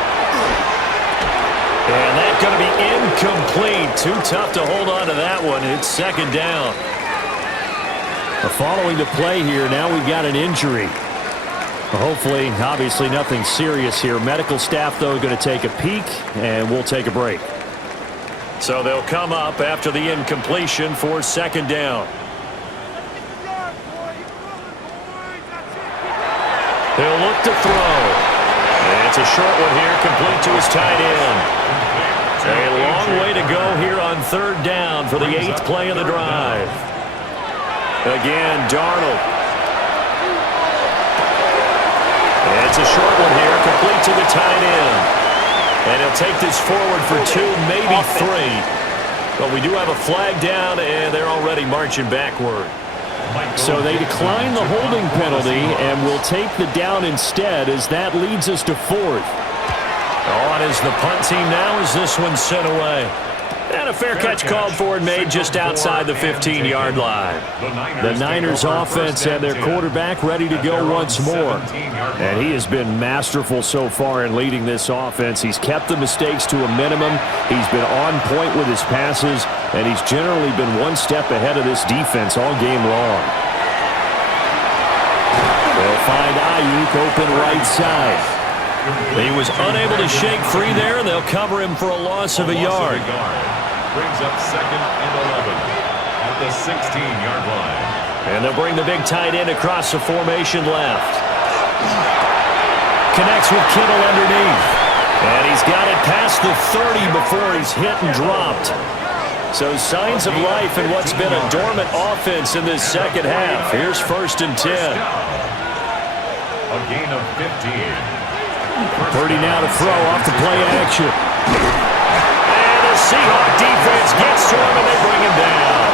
And that's going to be incomplete. Too tough to hold on to that one. It's 2nd down. Following the play here, now we've got an injury. Hopefully, obviously nothing serious here. Medical staff, though, going to take a peek, and we'll take a break. So they'll come up after the incompletion for 2nd down. He'll look to throw. It's a short one here, complete to his tight end. A long way to go here on 3rd down for the 8th play of the drive. Again, Darnold. It's a short one here, complete to the tight end. And he'll take this forward for 2, maybe 3. But we do have a flag down, and they're already marching backward. So they decline the holding penalty and will take the down instead, as that leads us to 4th. On is the punt team now as this one's sent away. And a fair catch called for and made just outside the 15-yard line. The Niners offense and their quarterback ready to go once more. And he has been masterful so far in leading this offense. He's kept the mistakes to a minimum. He's been on point with his passes. And he's generally been one step ahead of this defense all game long. They'll find Ayuk open right side. He was unable to shake free there, and they'll cover him for a loss of a yard. Brings up 2nd and 11 at the 16-yard line. And they'll bring the big tight end across the formation left. Connects with Kittle underneath. And he's got it past the 30 before he's hit and dropped. So signs of life in what's been a dormant offense in this 2nd half. Here's 1st and 10. A gain of 15. 30 now to throw off the play action. And the Seahawk defense gets to him and they bring him down.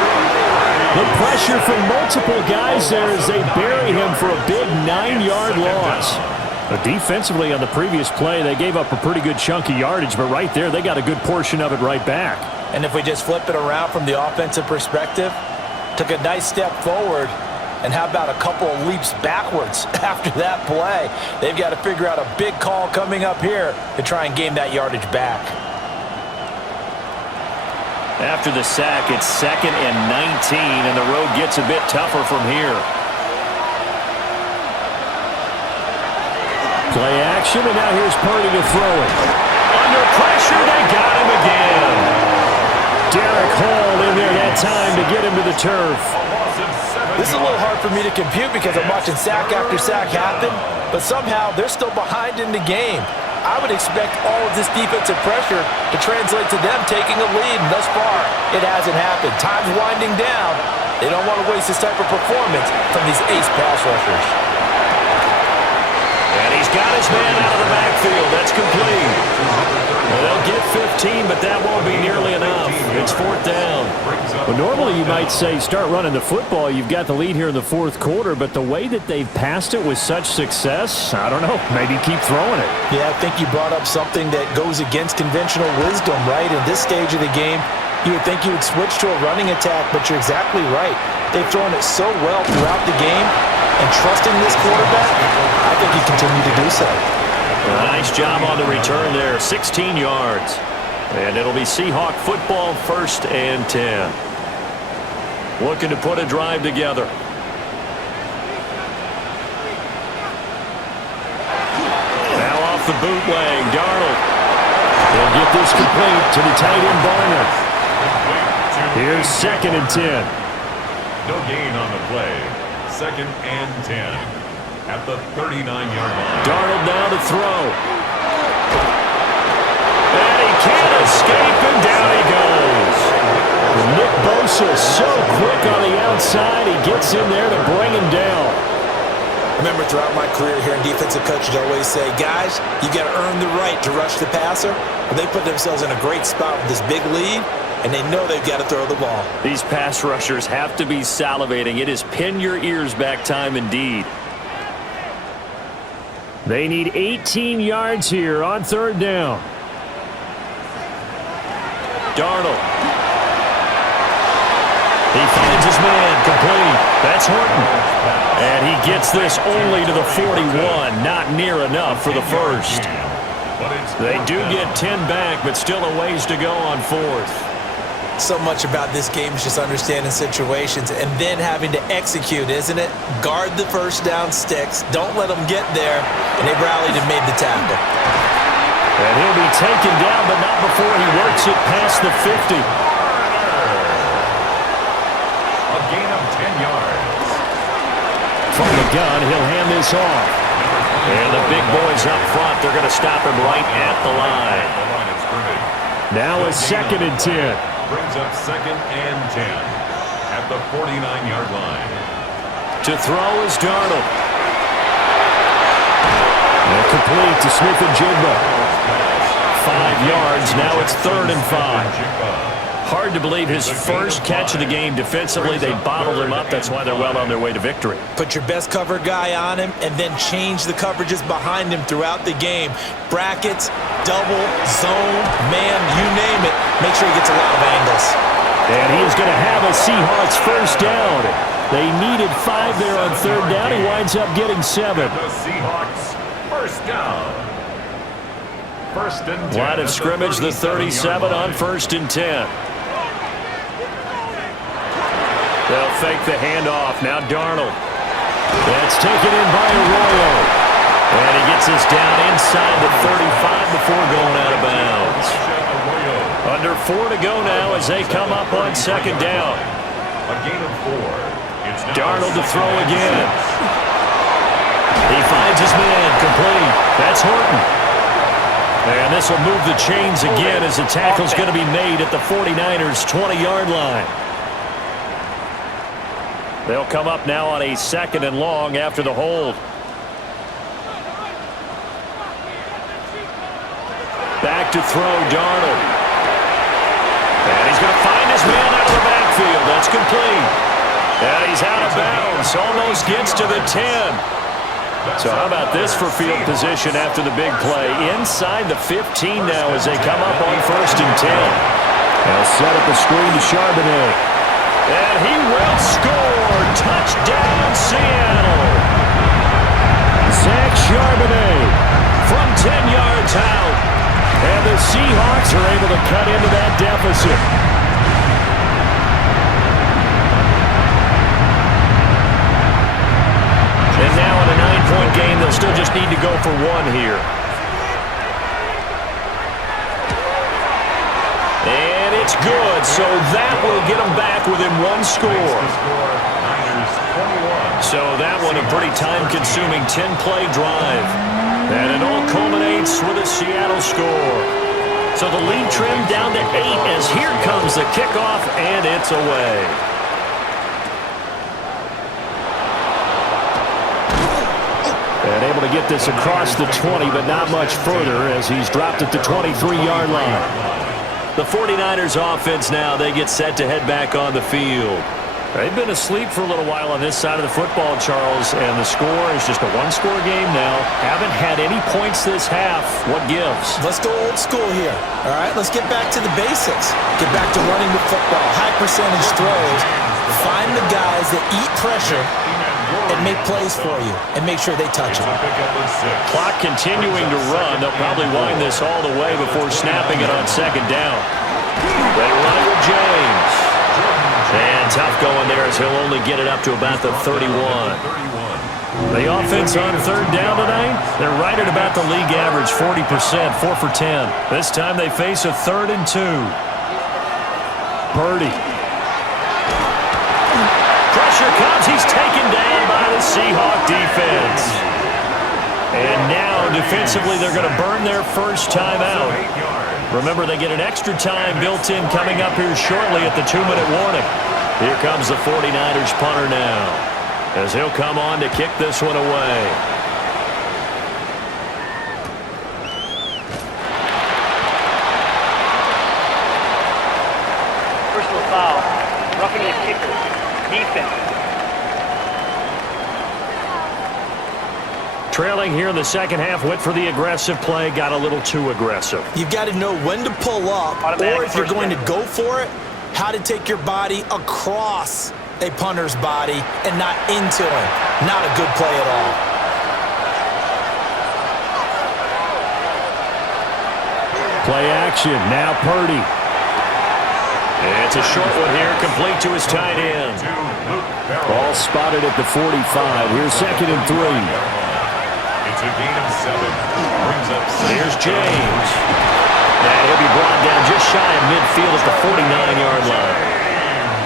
The pressure from multiple guys there as they bury him for a big 9-yard loss. But defensively on the previous play, they gave up a pretty good chunk of yardage, but right there they got a good portion of it right back. And if we just flip it around from the offensive perspective, took a nice step forward, and how about a couple of leaps backwards after that play? They've got to figure out a big call coming up here to try and gain that yardage back. After the sack, it's 2nd and 19, and the road gets a bit tougher from here. Play action, and now here's Purdy to throw it. Under pressure, they got him again. Derek Hall in there that time to get him to the turf. This is a little hard for me to compute because I'm watching sack after sack happen, but somehow they're still behind in the game. I would expect all of this defensive pressure to translate to them taking a lead, and thus far, it hasn't happened. Time's winding down. They don't want to waste this type of performance from these ace pass rushers. And he's got his man out of the backfield. backfield. That's complete. Well, they'll get 15, but that won't be nearly enough. It's fourth down. Well, normally you might say start running the football. You've got the lead here in the fourth quarter, but the way that they've passed it with such success, I don't know, maybe keep throwing it. Yeah, I think you brought up something that goes against conventional wisdom, right? In this stage of the game, you would think you would switch to a running attack, but you're exactly right. They've thrown it so well throughout the game, and trusting this quarterback, I think you continue to do so. Nice job on the return there, 16 yards. And it'll be Seahawk football, 1st and 10. Looking to put a drive together. Now off the bootleg, Darnold. He'll get this complete to the tight end Barner. Here's 2nd and 10. No gain on the play. 2nd and 10 at the 39-yard line. Darnold now to throw. And he can't escape, and down he goes. Nick Bosa so quick on the outside. He gets in there to bring him down. I remember throughout my career hearing defensive coaches always say, guys, you got to earn the right to rush the passer. But they put themselves in a great spot with this big lead, and they know they've got to throw the ball. These pass rushers have to be salivating. It is pin your ears back time indeed. They need 18 yards here on 3rd down. Darnold. He finds his man, complete. That's Horton. And he gets this only to the 41. Not near enough for the first. They do get 10 back, but still a ways to go on 4th. So much about this game is just understanding situations and then having to execute, isn't it? Guard the first down sticks. Don't let them get there. And they rallied and made the tackle. And he'll be taken down, but not before he works it past the 50. A gain of 10 yards. From the gun, he'll hand this off. And the big boys up front, they're going to stop him right at the line. Now a 2nd and 10. Brings up 2nd and 10 at the 49-yard line. To throw is Darnold. And complete to Smith and Jigba. 5 yards. Now it's 3rd and 5. Hard to believe his first catch of the game defensively. They bottled him up. That's why they're well on their way to victory. Put your best cover guy on him and then change the coverages behind him throughout the game. Brackets, double, zone, man, you name it. Make sure he gets a lot of angles. And he is going to have a Seahawks first down. They needed 5 there on 3rd down. He winds up getting 7. The Seahawks first down. 1st and 10. Line of scrimmage, the 37 on 1st and 10. They'll fake the handoff. Now Darnold. That's taken in by Arroyo. And he gets us down inside the 35 before going out of bounds. Under 4 to go now as they come up on 2nd down. A gain of 4. Darnold to throw again. He finds his man, complete. That's Horton. And this will move the chains again as the tackle's going to be made at the 49ers' 20-yard line. They'll come up now on a 2nd and long after the hold. Back to throw, Darnold. And he's going to find his man out of the backfield. That's complete. And he's out of bounds. Almost gets to the 10. So how about this for field position after the big play? Inside the 15 now as they come up on 1st and 10. They'll set up a screen to Charbonnet. And he will score. Touchdown, Seattle. Zach Charbonnet from 10 yards out. And the Seahawks are able to cut into that deficit. And now in a 9-point game, they'll still just need to go for 1 here. And it's good, so that will get them back within 1 score. So that one a pretty time-consuming 10-play drive. And it all culminates with a Seattle score. So the lead trimmed down to 8 as here comes the kickoff, and it's away. And able to get this across the 20, but not much further as he's dropped it to 23-yard line. The 49ers offense now, they get set to head back on the field. They've been asleep for a little while on this side of the football, Charles, and the score is just a one-score game now. Haven't had any points this half. What gives? Let's go old school here, all right? Let's get back to the basics. Get back to running the football, high percentage throws. Find the guys that eat pressure and make plays for you and make sure they touch it. Clock continuing to run. They'll probably wind this all the way before snapping it on second down. They run it with James. And tough going there as he'll only get it up to about the 31. The offense on third down tonight, they're right at about the league average, 40%, 4 for 10. This time they face a 3rd and 2. Purdy. Pressure comes. He's taken down by the Seahawk defense. And now defensively they're going to burn their first timeout. Remember, they get an extra time built in coming up here shortly at the 2-minute warning. Here comes the 49ers punter now as he'll come on to kick this one away. Personal foul. Roughing the kicker. Defense. Trailing here in the second half, went for the aggressive play, got a little too aggressive. You've got to know when to pull up, or if you're going to go for it, how to take your body across a punter's body and not into him. Not a good play at all. Play action, now Purdy. It's a short one here, complete to his tight end. Ball spotted at the 45. Here's 2nd and 3. It's a gain of 7. Brings up 6. Here's James. And he'll be brought down just shy of midfield at the 49-yard line.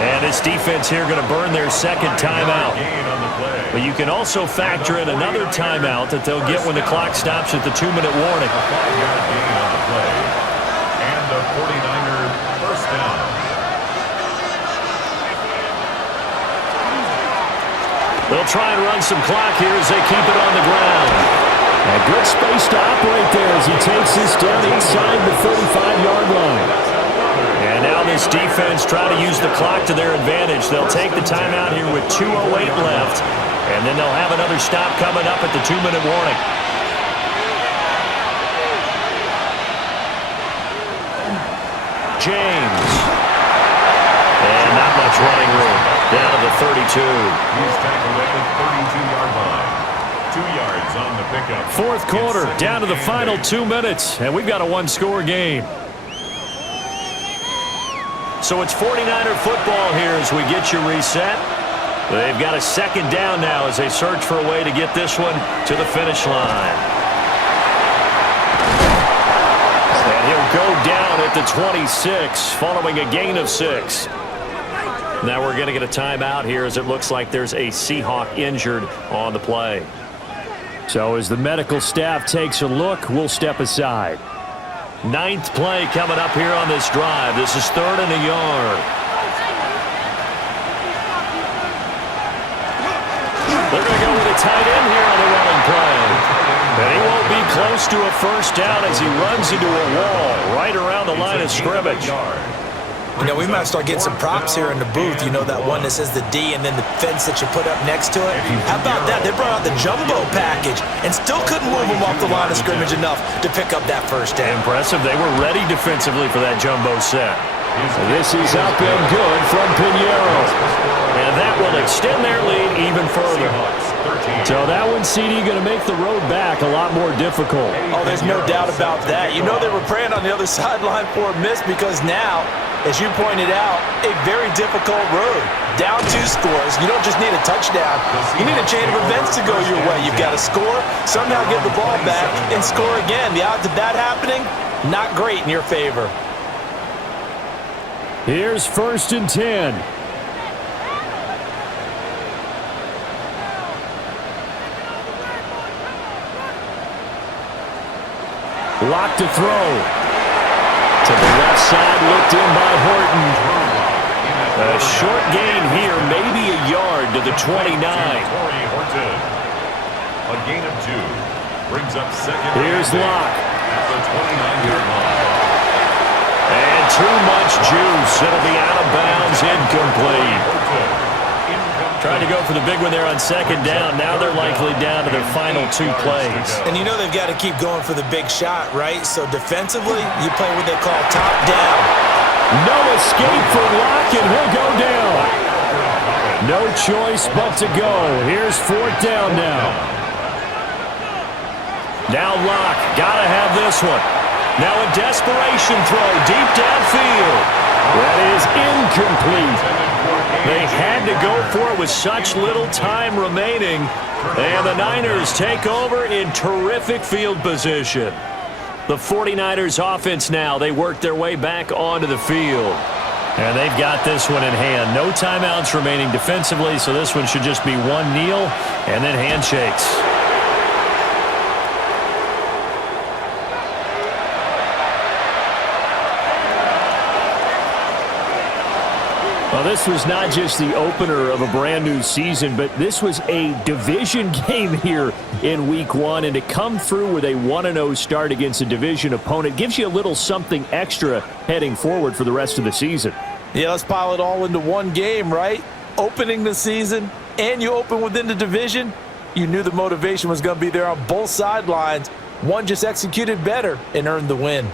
And this defense here going to burn their second timeout. But you can also factor in another timeout that they'll get when the clock stops at the 2-minute warning. A 5-yard gain on the play. And the 49er first down. They'll try and run some clock here as they keep it on the ground. A good space to operate there as he takes this down inside the 35-yard line. And now this defense try to use the clock to their advantage. They'll take the timeout here with 2:08 left, and then they'll have another stop coming up at the 2-minute warning. James. And not much running room. Down to the 32. He's tackled at the 32-yard line. 2 yards on the pickup. Fourth quarter, down to the final 2 minutes, and we've got a one-score game. So it's 49er football here as we get you reset. They've got a second down now as they search for a way to get this one to the finish line. And he'll go down at the 26 following a gain of 6. Now we're going to get a timeout here as it looks like there's a Seahawk injured on the play. So as the medical staff takes a look, we'll step aside. 9th play coming up here on this drive. This is 3rd and a yard. They're going to go with a tight end here on the running play. And he won't be close to a first down as he runs into a wall right around the line of scrimmage. You know, we might start getting some props here in the booth. You know, that one that says the D and then the fence that you put up next to it. How about that? They brought out the jumbo package and still couldn't move them off the line of scrimmage enough to pick up that first down. Impressive. They were ready defensively for that jumbo set. This is up and good from Pinheiro. And that will extend their lead even further. So that one, CD, going to make the road back a lot more difficult. Oh, there's no doubt about that. You know they were praying on the other sideline for a miss because now, as you pointed out, a very difficult road. Down 2 scores. You don't just need a touchdown. You need a chain of events to go your way. You've got to score, somehow get the ball back, and score again. The odds of that happening, not great in your favor. Here's 1st and 10. Lock to throw. To the left side, looked in by Horton. A short gain here, maybe a yard to the 29. A A gain of 2. Brings up second. Here's Locke. At the 29-yard line. And too much juice. It'll be out of bounds, incomplete. Trying to go for the big one there on second down. Now they're likely down to their final 2 plays. And you know they've got to keep going for the big shot, right? So defensively, you play what they call top down. No escape for Locke, and he'll go down. No choice but to go. Here's 4th down now. Now Locke, gotta have this one. Now a desperation throw deep downfield. That is incomplete. They had to go for it with such little time remaining. And the Niners take over in terrific field position. The 49ers offense now, they work their way back onto the field. And they've got this one in hand. No timeouts remaining defensively, so this one should just be one kneel and then handshakes. Well, this was not just the opener of a brand new season, but this was a division game here in week 1. And to come through with a 1-0 start against a division opponent gives you a little something extra heading forward for the rest of the season. Yeah, let's pile it all into one game, right? Opening the season, and you open within the division. You knew the motivation was going to be there on both sidelines. One just executed better and earned the win.